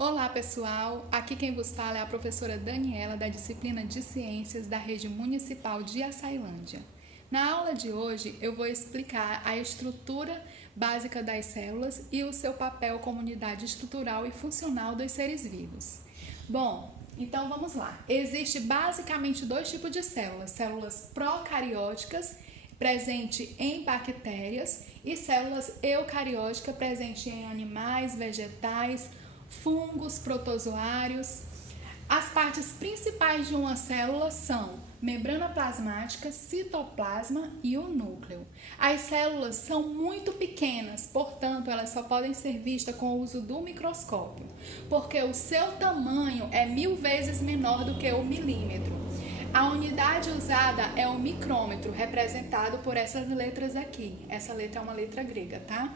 Olá pessoal, aqui quem vos fala é a professora Daniela da disciplina de Ciências da Rede Municipal de Açailândia. Na aula de hoje eu vou explicar a estrutura básica das células e o seu papel como unidade estrutural e funcional dos seres vivos. Bom, então vamos lá. Existe basicamente dois tipos de células: células procarióticas, presente em bactérias, e células eucarióticas, presente em animais, vegetais, fungos, protozoários. As partes principais de uma célula são membrana plasmática, citoplasma e o núcleo. As células são muito pequenas, portanto, elas só podem ser vistas com o uso do microscópio, porque o seu tamanho é 1000 vezes menor do que o milímetro. A unidade usada é o micrômetro, representado por essas letras aqui. Essa letra é uma letra grega, tá?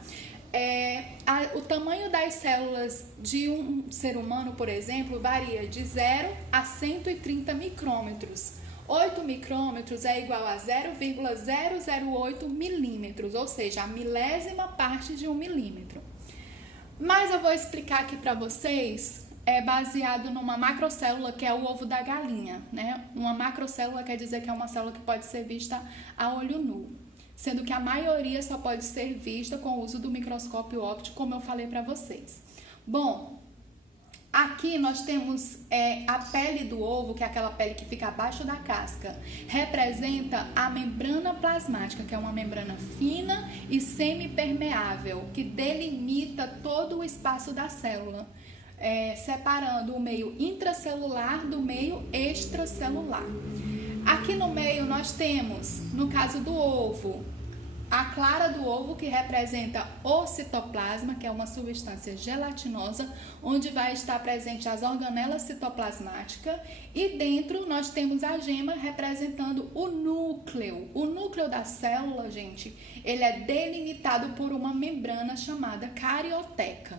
O tamanho das células de um ser humano, por exemplo, varia de 0 a 130 micrômetros. 8 micrômetros é igual a 0,008 milímetros, ou seja, a milésima parte de um milímetro. Mas eu vou explicar aqui para vocês, baseado numa macrocélula, que é o ovo da galinha, né? Uma macrocélula quer dizer que é uma célula que pode ser vista a olho nu, sendo que a maioria só pode ser vista com o uso do microscópio óptico, como eu falei para vocês. Bom, aqui nós temos a pele do ovo, que é aquela pele que fica abaixo da casca, representa a membrana plasmática, que é uma membrana fina e semipermeável, que delimita todo o espaço da célula, separando o meio intracelular do meio extracelular. Aqui no meio nós temos, no caso do ovo, a clara do ovo, que representa o citoplasma, que é uma substância gelatinosa, onde vai estar presente as organelas citoplasmáticas, e dentro nós temos a gema representando o núcleo. O núcleo da célula, gente, ele é delimitado por uma membrana chamada carioteca.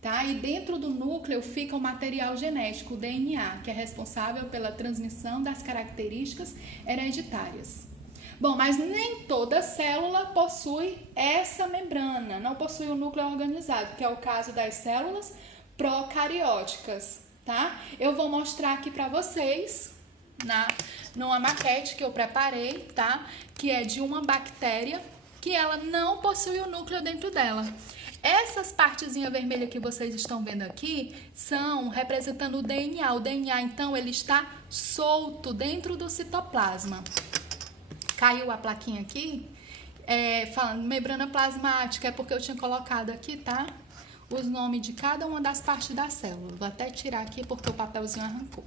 Tá? E dentro do núcleo fica o material genético, o DNA, que é responsável pela transmissão das características hereditárias. Bom, mas nem toda célula possui essa membrana, não possui o núcleo organizado, que é o caso das células procarióticas, tá? Eu vou mostrar aqui para vocês, numa maquete que eu preparei, tá? Que é de uma bactéria que ela não possui o núcleo dentro dela. Essas partezinhas vermelhas que vocês estão vendo aqui são representando o DNA. O DNA, então, ele está solto dentro do citoplasma. Caiu a plaquinha aqui, falando membrana plasmática, é porque eu tinha colocado aqui, tá? Os nomes de cada uma das partes da célula. Vou até tirar aqui porque o papelzinho arrancou.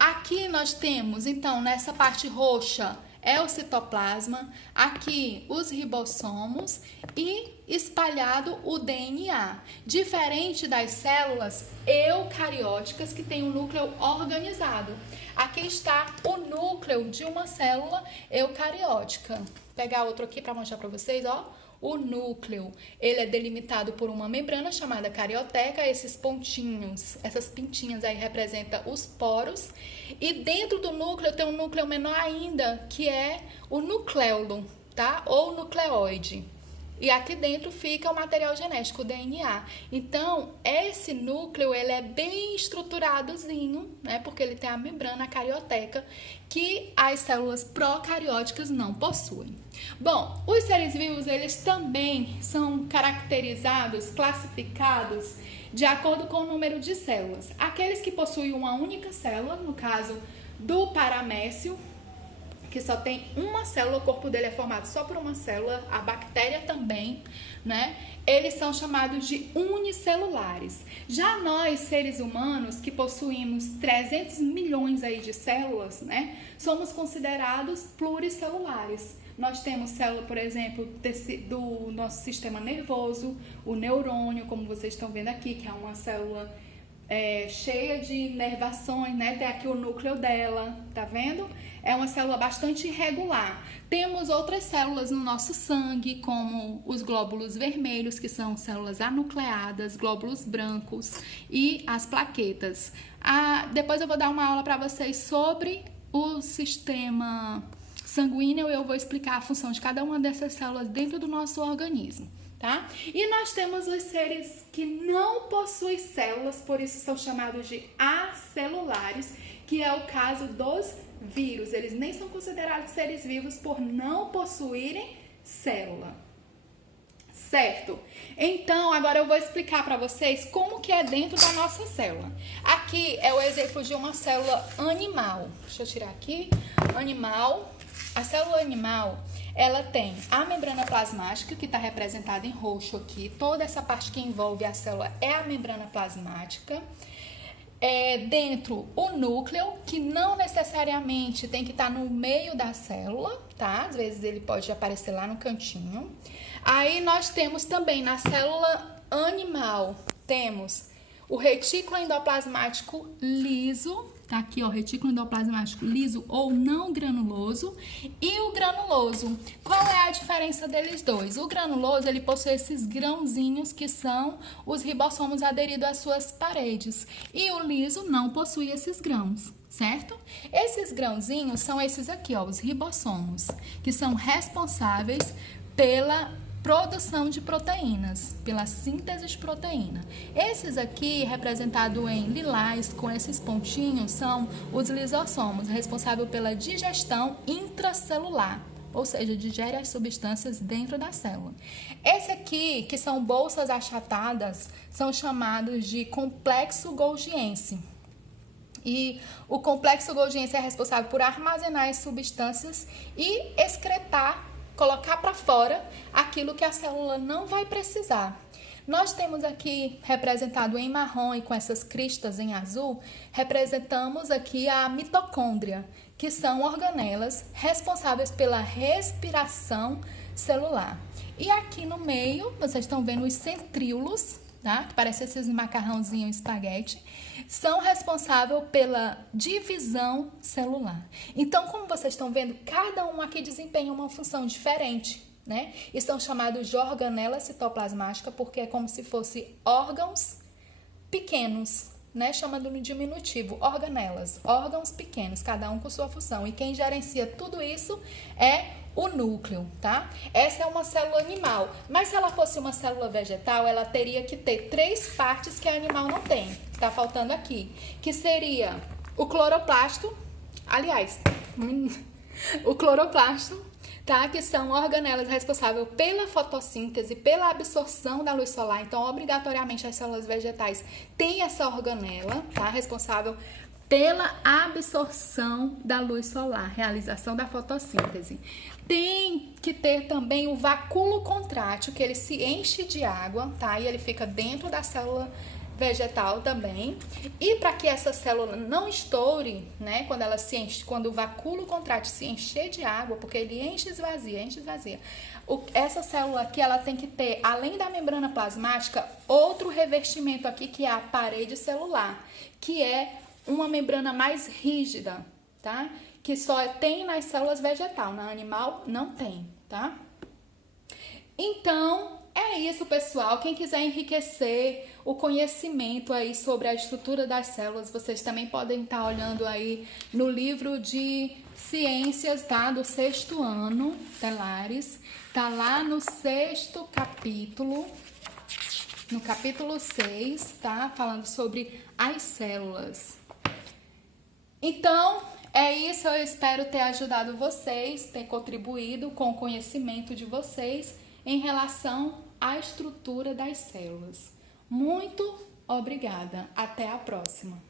Aqui nós temos, então, nessa parte roxa, é o citoplasma, aqui os ribossomos e espalhado o DNA, diferente das células eucarióticas que tem um núcleo organizado. Aqui está o núcleo de uma célula eucariótica. Vou pegar outro aqui para mostrar para vocês, ó. O núcleo, ele é delimitado por uma membrana chamada carioteca. Esses pontinhos, essas pintinhas aí representam os poros. E dentro do núcleo tem um núcleo menor ainda, que é o nucleolo, tá? Ou nucleoide. E aqui dentro fica o material genético, o DNA. Então, esse núcleo, ele é bem estruturadozinho, né? Porque ele tem a membrana carioteca, que as células procarióticas não possuem. Bom, os seres vivos, eles também são caracterizados, classificados, de acordo com o número de células. Aqueles que possuem uma única célula, no caso do paramécio, que só tem uma célula, o corpo dele é formado só por uma célula, a bactéria também, né? Eles são chamados de unicelulares. Já nós, seres humanos, que possuímos 300 milhões aí de células, né? Somos considerados pluricelulares. Nós temos célula, por exemplo, do nosso sistema nervoso, o neurônio, como vocês estão vendo aqui, que é uma célula cheia de inervações, né? Tem aqui o núcleo dela, tá vendo? É uma célula bastante irregular. Temos outras células no nosso sangue, como os glóbulos vermelhos, que são células anucleadas, glóbulos brancos e as plaquetas. Depois eu vou dar uma aula para vocês sobre o sistema sanguíneo e eu vou explicar a função de cada uma dessas células dentro do nosso organismo. tá? E nós temos os seres que não possuem células, por isso são chamados de acelulares, que é o caso dos vírus. Eles nem são considerados seres vivos por não possuírem célula. Certo? Então, agora eu vou explicar para vocês como que é dentro da nossa célula. Aqui é o exemplo de uma célula animal. Deixa eu tirar aqui. Animal. A célula animal, ela tem a membrana plasmática, que está representada em roxo aqui. Toda essa parte que envolve a célula é a membrana plasmática. Dentro o núcleo, que não necessariamente tem que estar no meio da célula, tá? Às vezes ele pode aparecer lá no cantinho. Aí nós temos também na célula animal, temos o retículo endoplasmático liso, tá aqui, ó, retículo endoplasmático liso ou não granuloso, e o granuloso. Qual é a diferença deles dois? O granuloso, ele possui esses grãozinhos que são os ribossomos aderidos às suas paredes, e o liso não possui esses grãos, certo? Esses grãozinhos são esses aqui, ó, os ribossomos, que são responsáveis pela produção de proteínas, pela síntese de proteína. Esses aqui, representados em lilás, com esses pontinhos, são os lisossomos, responsáveis pela digestão intracelular, ou seja, digere as substâncias dentro da célula. Esse aqui, que são bolsas achatadas, são chamados de complexo golgiense. E o complexo golgiense é responsável por armazenar as substâncias e excretar, colocar para fora aquilo que a célula não vai precisar. Nós temos aqui representado em marrom e com essas cristas em azul, representamos aqui a mitocôndria, que são organelas responsáveis pela respiração celular. E aqui no meio, vocês estão vendo os centríolos, tá? Que parecem esses macarrãozinhos espaguete, são responsáveis pela divisão celular. Então, como vocês estão vendo, cada um aqui desempenha uma função diferente, né? E são chamados de organela citoplasmática porque é como se fossem órgãos pequenos, né? Chamando no diminutivo, organelas, órgãos pequenos, cada um com sua função. E quem gerencia tudo isso é o núcleo, tá? Essa é uma célula animal, mas se ela fosse uma célula vegetal, ela teria que ter 3 partes que a animal não tem, que tá faltando aqui, que seria o cloroplasto, aliás, o cloroplasto, tá? Que são organelas responsáveis pela fotossíntese, pela absorção da luz solar. Então, obrigatoriamente, as células vegetais têm essa organela, tá? Responsável pela absorção da luz solar, realização da fotossíntese. Tem que ter também o vacúolo contrátil, que ele se enche de água, tá? E ele fica dentro da célula vegetal também. E para que essa célula não estoure, né, quando ela se enche, quando o vacúolo contrátil se encher de água, porque ele enche e esvazia. Essa célula aqui, ela tem que ter, além da membrana plasmática, outro revestimento aqui, que é a parede celular, que é uma membrana mais rígida, tá? Que só tem nas células vegetal, na animal não tem, tá? Então, é isso, pessoal. Quem quiser enriquecer o conhecimento aí sobre a estrutura das células, vocês também podem estar olhando aí no livro de ciências, tá? Do 6º ano, Telares. Tá lá no 6º capítulo, no capítulo 6, tá? Falando sobre as células. Então, é isso. Eu espero ter ajudado vocês, ter contribuído com o conhecimento de vocês em relação à estrutura das células. Muito obrigada. Até a próxima.